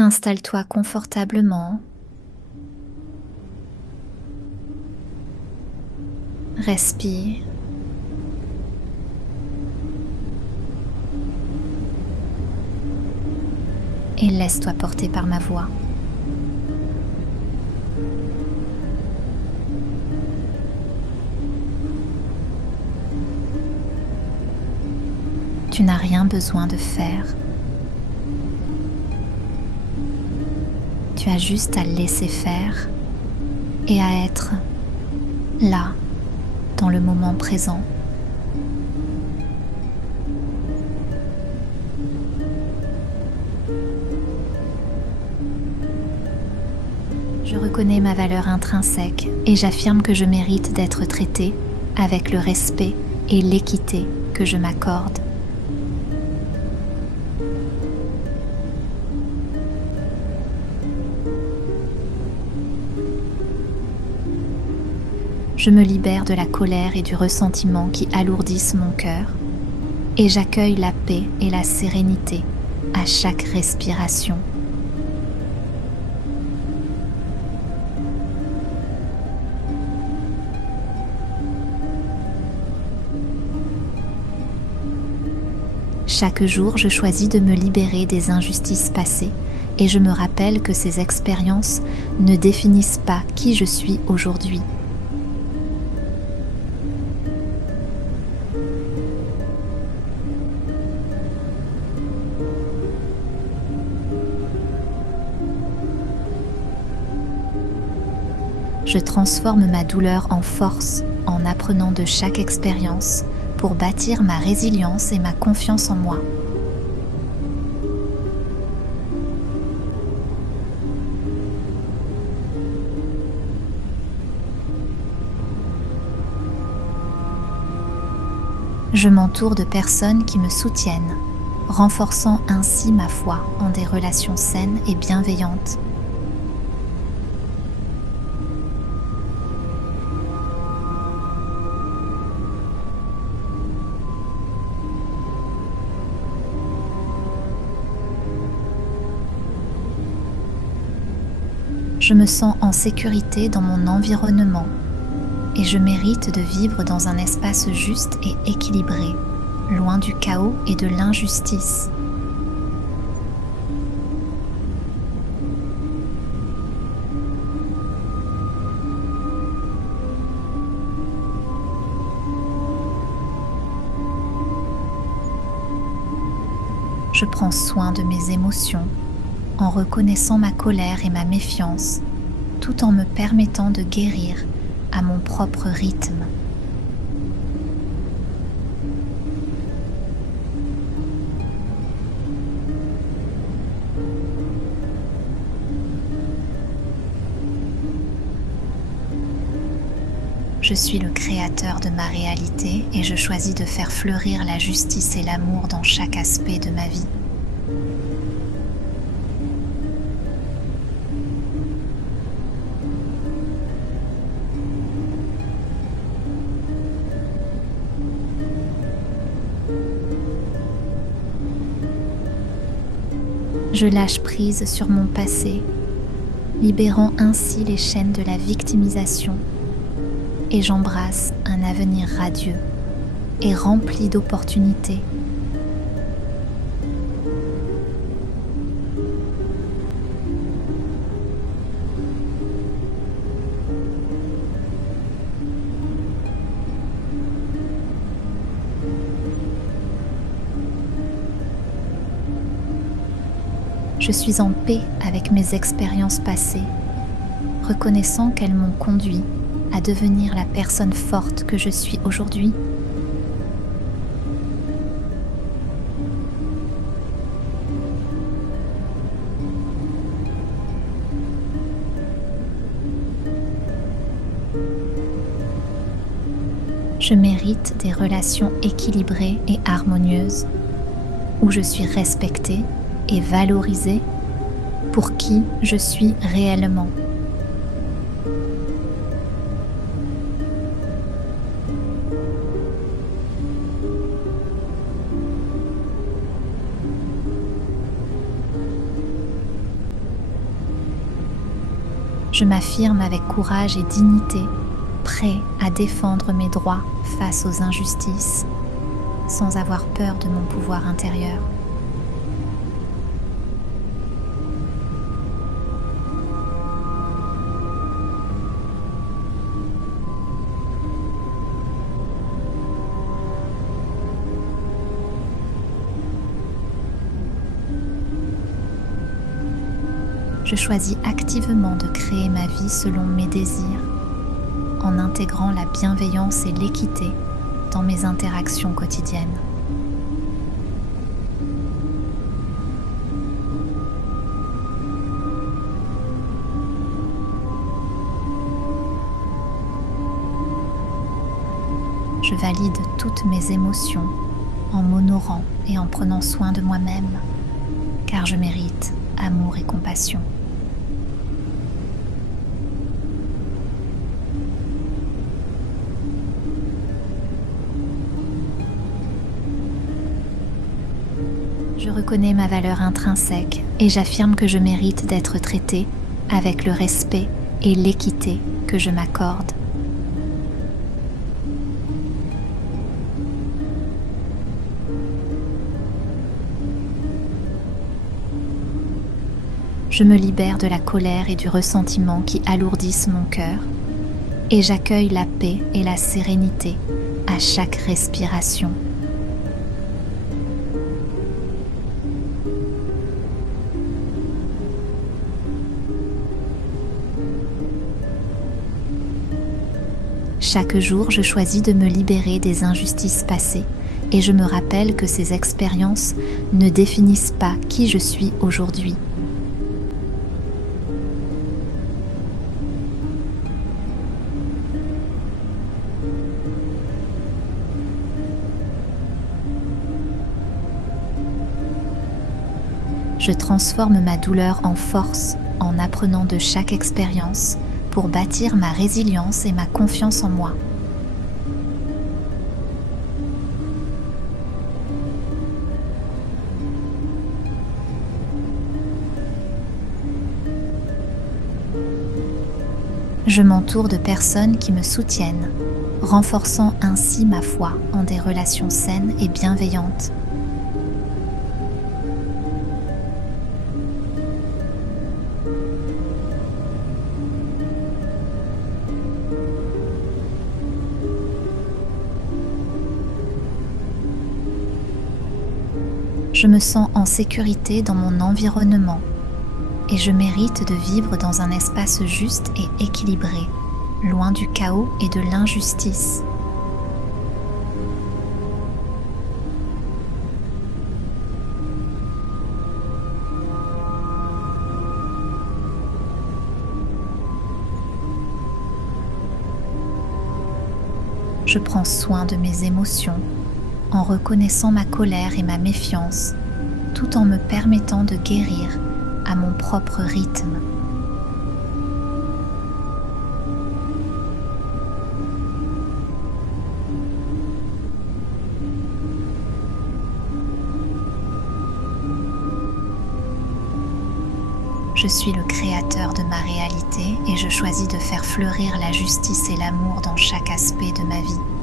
Installe-toi confortablement, respire et laisse-toi porter par ma voix. Tu n'as rien besoin de faire. Tu as juste à laisser faire et à être là, dans le moment présent. Je reconnais ma valeur intrinsèque et j'affirme que je mérite d'être traitée avec le respect et l'équité que je m'accorde. Je me libère de la colère et du ressentiment qui alourdissent mon cœur et j'accueille la paix et la sérénité à chaque respiration. Chaque jour, je choisis de me libérer des injustices passées et je me rappelle que ces expériences ne définissent pas qui je suis aujourd'hui. Je transforme ma douleur en force en apprenant de chaque expérience pour bâtir ma résilience et ma confiance en moi. Je m'entoure de personnes qui me soutiennent, renforçant ainsi ma foi en des relations saines et bienveillantes. Je me sens en sécurité dans mon environnement et je mérite de vivre dans un espace juste et équilibré, loin du chaos et de l'injustice. Je prends soin de mes émotions en reconnaissant ma colère et ma méfiance, tout en me permettant de guérir à mon propre rythme. Je suis le créateur de ma réalité et je choisis de faire fleurir la justice et l'amour dans chaque aspect de ma vie. Je lâche prise sur mon passé, libérant ainsi les chaînes de la victimisation, et j'embrasse un avenir radieux et rempli d'opportunités. Je suis en paix avec mes expériences passées, reconnaissant qu'elles m'ont conduit à devenir la personne forte que je suis aujourd'hui. Je mérite des relations équilibrées et harmonieuses, où je suis respectée et valorisée pour qui je suis réellement. Je m'affirme avec courage et dignité, prêt à défendre mes droits face aux injustices, sans avoir peur de mon pouvoir intérieur. Je choisis activement de créer ma vie selon mes désirs, en intégrant la bienveillance et l'équité dans mes interactions quotidiennes. Je valide toutes mes émotions en m'honorant et en prenant soin de moi-même, car je mérite amour et compassion. Je reconnais ma valeur intrinsèque et j'affirme que je mérite d'être traitée avec le respect et l'équité que je m'accorde. Je me libère de la colère et du ressentiment qui alourdissent mon cœur et j'accueille la paix et la sérénité à chaque respiration. Chaque jour, je choisis de me libérer des injustices passées et je me rappelle que ces expériences ne définissent pas qui je suis aujourd'hui. Je transforme ma douleur en force en apprenant de chaque expérience pour bâtir ma résilience et ma confiance en moi. Je m'entoure de personnes qui me soutiennent, renforçant ainsi ma foi en des relations saines et bienveillantes. Je me sens en sécurité dans mon environnement et je mérite de vivre dans un espace juste et équilibré, loin du chaos et de l'injustice. Je prends soin de mes émotions en reconnaissant ma colère et ma méfiance, tout en me permettant de guérir à mon propre rythme. Je suis le créateur de ma réalité et je choisis de faire fleurir la justice et l'amour dans chaque aspect de ma vie.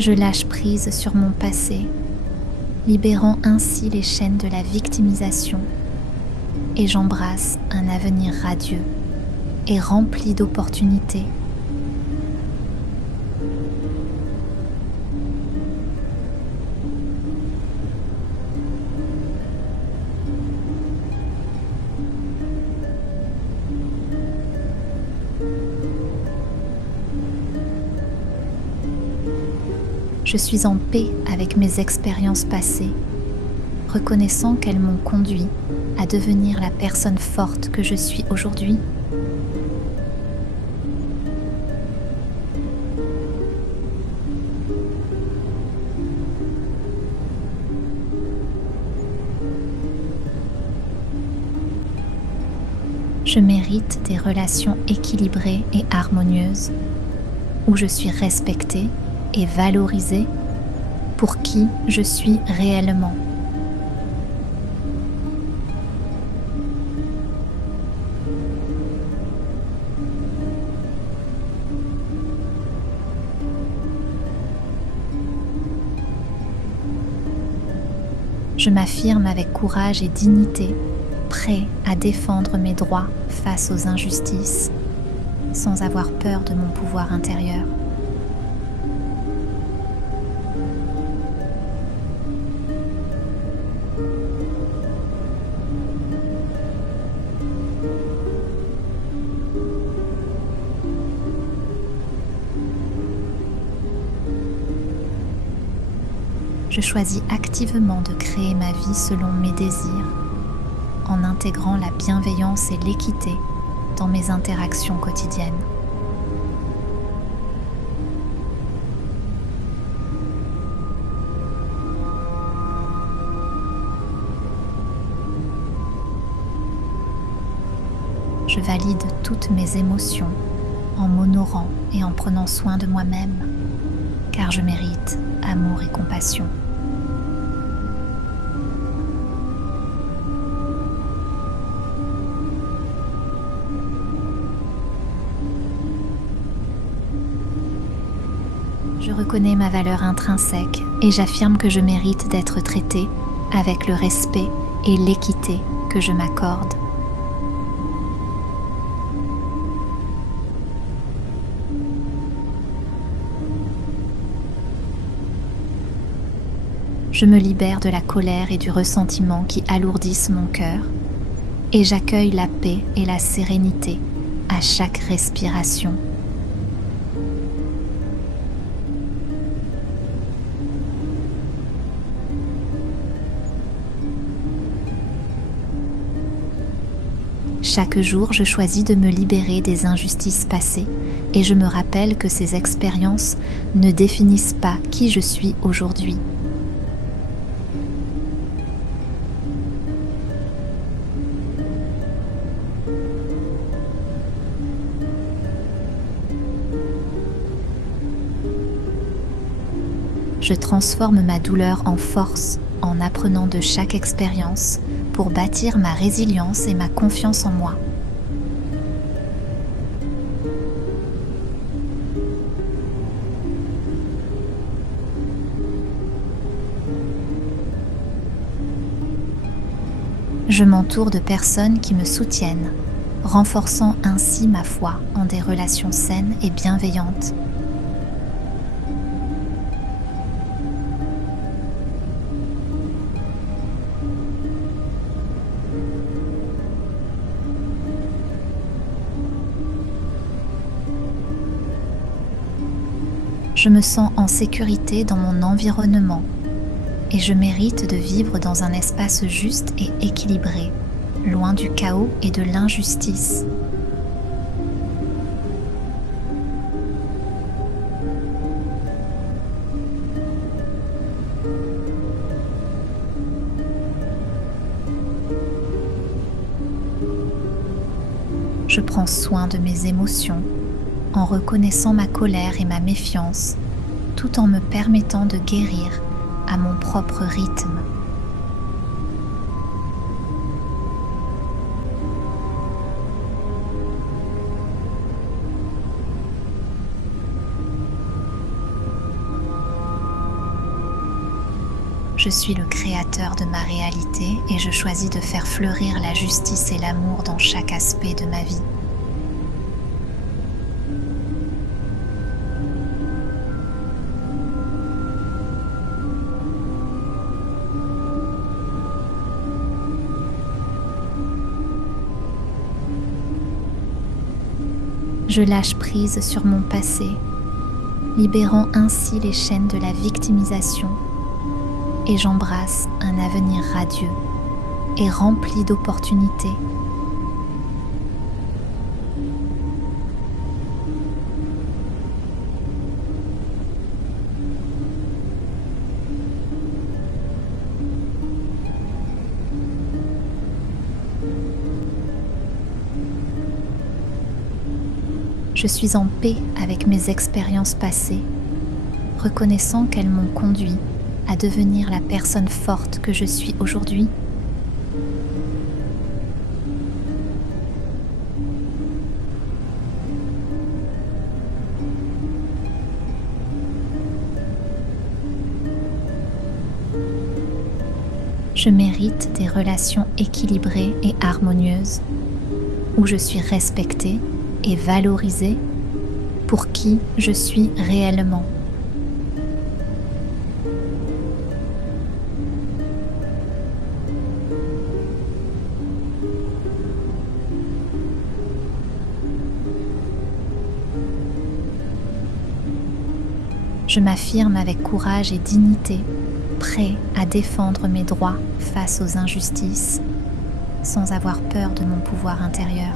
Je lâche prise sur mon passé, libérant ainsi les chaînes de la victimisation, et j'embrasse un avenir radieux et rempli d'opportunités. Je suis en paix avec mes expériences passées, reconnaissant qu'elles m'ont conduit à devenir la personne forte que je suis aujourd'hui. Je mérite des relations équilibrées et harmonieuses, où je suis respectée et valorisée pour qui je suis réellement. Je m'affirme avec courage et dignité, prêt à défendre mes droits face aux injustices, sans avoir peur de mon pouvoir intérieur. Je choisis activement de créer ma vie selon mes désirs, en intégrant la bienveillance et l'équité dans mes interactions quotidiennes. Je valide toutes mes émotions en m'honorant et en prenant soin de moi-même, car je mérite amour et compassion. Je reconnais ma valeur intrinsèque et j'affirme que je mérite d'être traitée avec le respect et l'équité que je m'accorde. Je me libère de la colère et du ressentiment qui alourdissent mon cœur et j'accueille la paix et la sérénité à chaque respiration. Chaque jour, je choisis de me libérer des injustices passées et je me rappelle que ces expériences ne définissent pas qui je suis aujourd'hui. Je transforme ma douleur en force en apprenant de chaque expérience pour bâtir ma résilience et ma confiance en moi. Je m'entoure de personnes qui me soutiennent, renforçant ainsi ma foi en des relations saines et bienveillantes. Je me sens en sécurité dans mon environnement et je mérite de vivre dans un espace juste et équilibré, loin du chaos et de l'injustice. Je prends soin de mes émotions en reconnaissant ma colère et ma méfiance, tout en me permettant de guérir à mon propre rythme. Je suis le créateur de ma réalité et je choisis de faire fleurir la justice et l'amour dans chaque aspect de ma vie. Je lâche prise sur mon passé, libérant ainsi les chaînes de la victimisation, et j'embrasse un avenir radieux et rempli d'opportunités. Je suis en paix avec mes expériences passées, reconnaissant qu'elles m'ont conduit à devenir la personne forte que je suis aujourd'hui. Je mérite des relations équilibrées et harmonieuses, où je suis respectée et valorisée pour qui je suis réellement. Je m'affirme avec courage et dignité, prêt à défendre mes droits face aux injustices, sans avoir peur de mon pouvoir intérieur.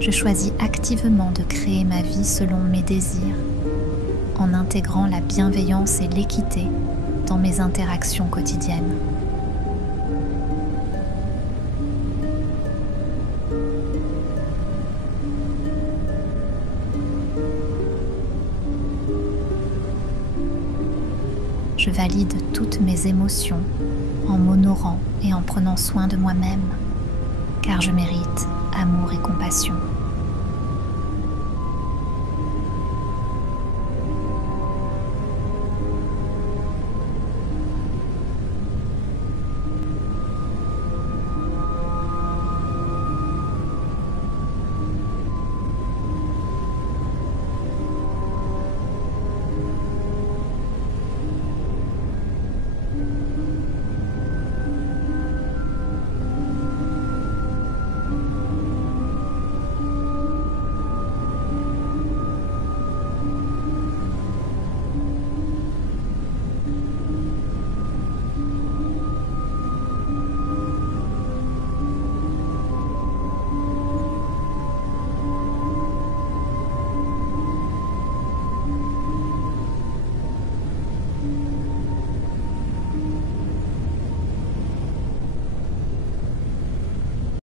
Je choisis activement de créer ma vie selon mes désirs, en intégrant la bienveillance et l'équité dans mes interactions quotidiennes. Je valide toutes mes émotions en m'honorant et en prenant soin de moi-même, car je mérite amour et compassion.